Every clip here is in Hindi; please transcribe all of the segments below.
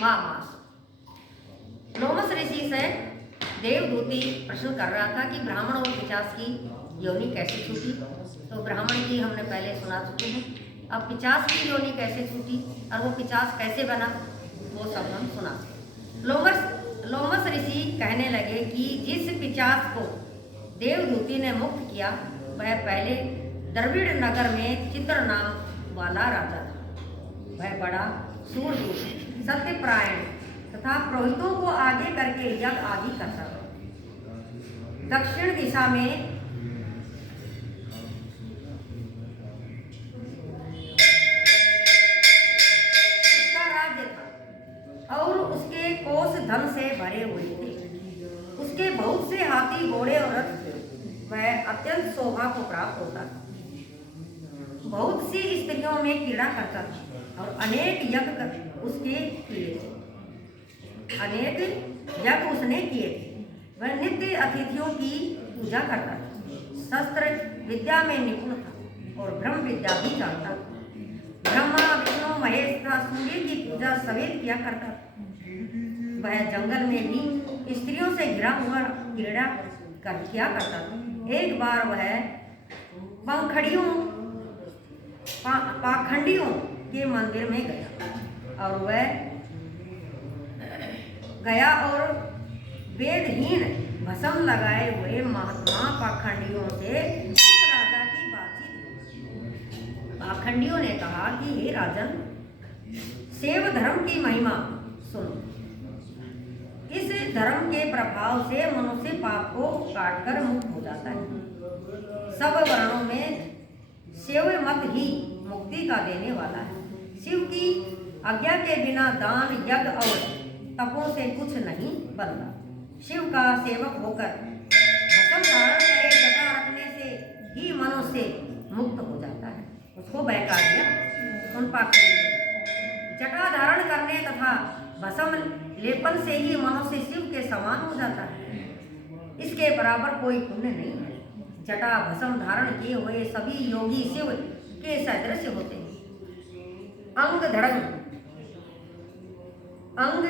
मास। लोमस ऋषि से देवदूती प्रश्न कर रहा था कि ब्राह्मण और पिशाच की योनि कैसे छूटी। तो ब्राह्मण की हमने पहले सुना चुके हैं, अब पिशाच की योनि कैसे छूटी और वो पिशाच कैसे बना वो सब हम सुना। लोमस ऋषि कहने लगे कि जिस पिशाच को देवदूती ने मुक्त किया वह पहले द्रविड़ नगर में चित्र नाम वाला राजा था। वह बड़ा सूरवीर, सत्यपरायण तथा पुरोहितों को आगे करके यज्ञ आदि करता था। दक्षिण दिशा में उसका राज्य था और उसके कोष धन से भरे हुए थे। उसके बहुत से हाथी घोड़े और रथ थे। वह अत्यंत शोभा को प्राप्त होता था, बहुत सी स्त्रियों में क्रीड़ा करता था और अनेक यज्ञ उसके किए थे। अनेक यज्ञ उसने किए थे। वह नित्य अतिथियों की पूजा करता था, शस्त्र विद्या में निपुण था और ब्रह्म विद्या भी जानता था। ब्रह्मा विष्णु महेश तथा सूर्य की पूजा सवेद किया करता था। वह जंगल में भी स्त्रियों से घिरा हुआ क्रीड़ा किया करता था। एक बार वह पाखंडियों के मंदिर में गया और वेदहीन भस्म लगाए हुए महात्मा पाखंडियों से इस राजा की बातचीत। पाखंडियों ने कहा कि हे राजन, शैव धर्म की महिमा सुनो। इस धर्म के प्रभाव से मनुष्य पाप को काटकर मुक्त हो जाता है। सब वर्णों में शैव मत ही मुक्ति का देने वाला है। शिव की आज्ञा के बिना दान यज्ञ और तपों से कुछ नहीं बनता। शिव का सेवक होकर भस्म धारण करे जटा रखने से ही मनुष्य मुक्त हो जाता है। उसको बहका दिया उन पाखंडियों। जटा धारण करने तथा भस्म लेपन से ही मनुष्य शिव के समान हो जाता है। इसके बराबर कोई पुण्य नहीं है। जटा भस्म धारण किए हुए सभी योगी शिव के सदृश होते हैं। अंग धड़ंग, अंग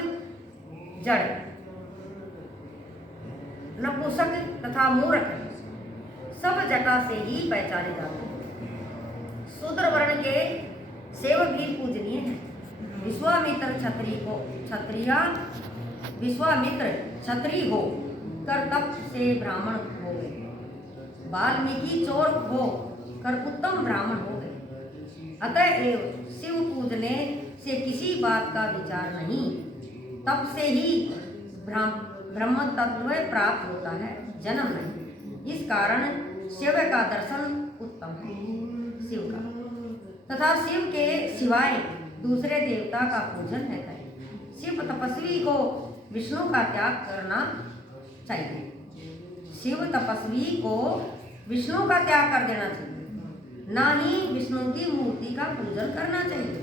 जड़, नपुंसक तथा मूर्ख सब जटा से ही पहचाने जाते हैं। शूद्र वर्ण के शिव भी पूजनीय है। विश्वामित्र क्षत्रिय हो कर तप से ब्राह्मण हो गए। वाल्मीकि चोर हो कर उत्तम ब्राह्मण हो गए। अतएव शिव पूजने से किसी बात का विचार नहीं, तप से ही ब्रह्म तत्व प्राप्त होता है, जन्म नहीं। इस कारण शिव का दर्शन उत्तम है। शिव का तथा शिव के सिवाय दूसरे देवता का पूजन है करें। शिव तपस्वी को विष्णु का त्याग करना चाहिए। शिव तपस्वी को विष्णु का त्याग कर देना चाहिए, ना ही विष्णु की मूर्ति का पूजन करना चाहिए।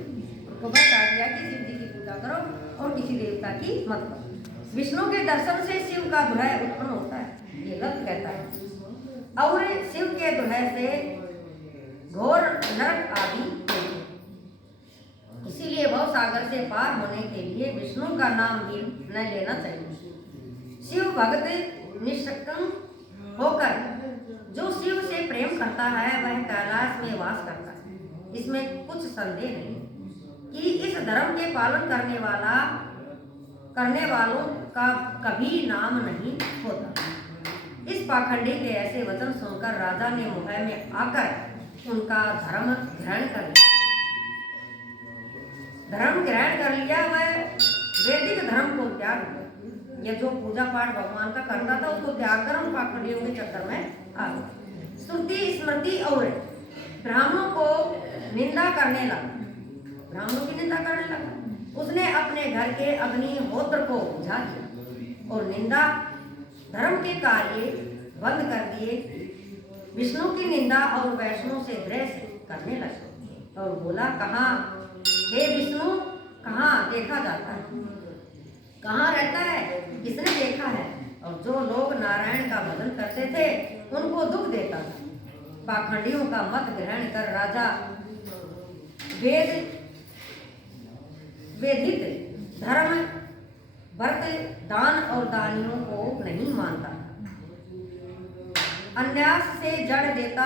तो बता दिया कि शिव जी की पूजा करो और किसी देवता की मत करो। विष्णु के दर्शन से शिव का दुहय उत्पन्न होता है, ये गलत कहता है। और शिव के दुहय से घोर नरक आदि। इसीलिए भव सागर से पार होने के लिए विष्णु का नाम भी न लेना चाहिए। शिव भक्त निष्कंक होकर जो शिव से प्रेम करता है वह कैलाश में वास करता है। इसमें कुछ संदेह नहीं कि इस धर्म के पालन करने वालों का कभी नाम नहीं होता। इस पाखंडी के ऐसे वचन सुनकर राजा ने मोह में आकर उनका धर्म ग्रहण कर लिया। वह वैदिक धर्म को त्याग दिया। ये जो पूजा पाठ भगवान का करता था उसको त्याग कर हम पाखंडियों के चक्कर में आ गए। श्रुति स्मृति और ब्राह्मणों को निंदा करने लगा। ब्राह्मणों की निंदा करने लगा। उसने अपने घर के अग्निहोत्र को बुझा दिया और निंदा धर्म के कार्य बंद कर दिए। विष्णु की निंदा और वैष्णव से द्वेष करने लगा और बोला, कहाँ हे विष्णु, कहाँ देखा जाता है, कहाँ रहता है, किसने देखा है? और जो लोग नारायण का भजन करते थे उनको दुख देता था। पाखंडियों का मत ग्रहण कर राजा वेदित धर्म, व्रत, दान और दानियों को नहीं मानता। अन्यास से जड़ देता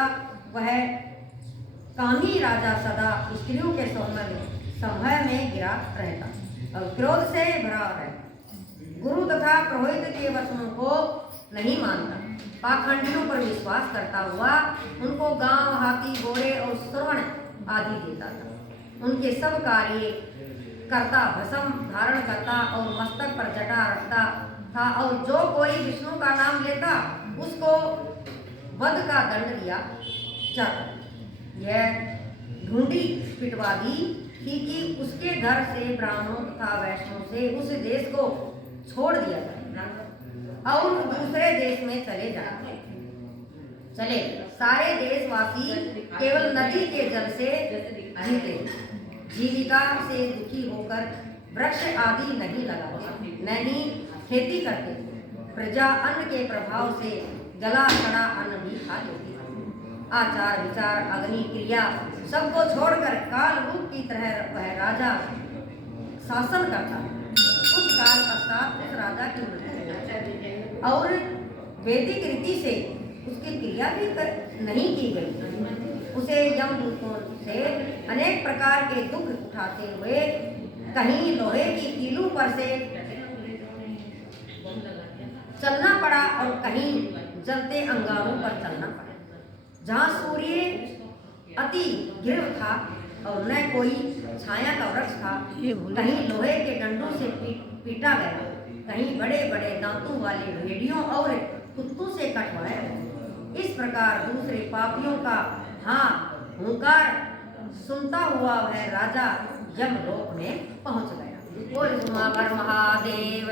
वह कामी राजा सदा स्त्रियों के संभय में गिरा रहता और क्रोध से भरा रहता। गुरु तथा पुरोहित के वचनों को नहीं मानता, पाखंडियों पर विश्वास करता हुआ उनको गांव, हाथी, घोड़े और स्वर्ण आदि देता था। उनके सब कार्य करता, भस्म धारण करता और मस्तक पर जटा रखता था और जो कोई विष्णु का नाम लेता उसको वध का दंड दिया जाता। यह ढूंढी पिटवा दी थी कि उसके घर से ब्राह्मणों तथा वैष्णव से उस देश को छोड़ दिया जाए और दूसरे देश में चले। सारे देशवासी केवल नदी के जल से जीते, जीविका से दुखी होकर वृक्ष आदि नहीं लगाते, नहीं खेती करते। प्रजा अन्न के प्रभाव से गला सड़ा अन्न भी खा लेती है। आचार, विचार, अग्नि, क्रिया सबको छोड़कर काल रूप की तरह वह राजा शासन करता। कुछ काल पश्चात उस राजा की मृत्यु और वैदिक रीति से उसकी क्रिया भी नहीं की गई। उसे यमदूतों से अनेक प्रकार के दुख उठाते हुए कहीं लोहे की कीलों पर से चलना पड़ा और कहीं जलते अंगारों पर चलना पड़ा। जहाँ सूर्य अति गिरव था और न कोई छाया का वृक्ष था, कहीं लोहे के डंडों से पीटा गया, कहीं बड़े बड़े दांतों वाले भेड़ियों और कुत्तों से कटवाया गया। इस प्रकार दूसरे पापियों का हुंकार सुनता हुआ वह राजा यमलोक में पहुंच गया। बोल उमावर महादेव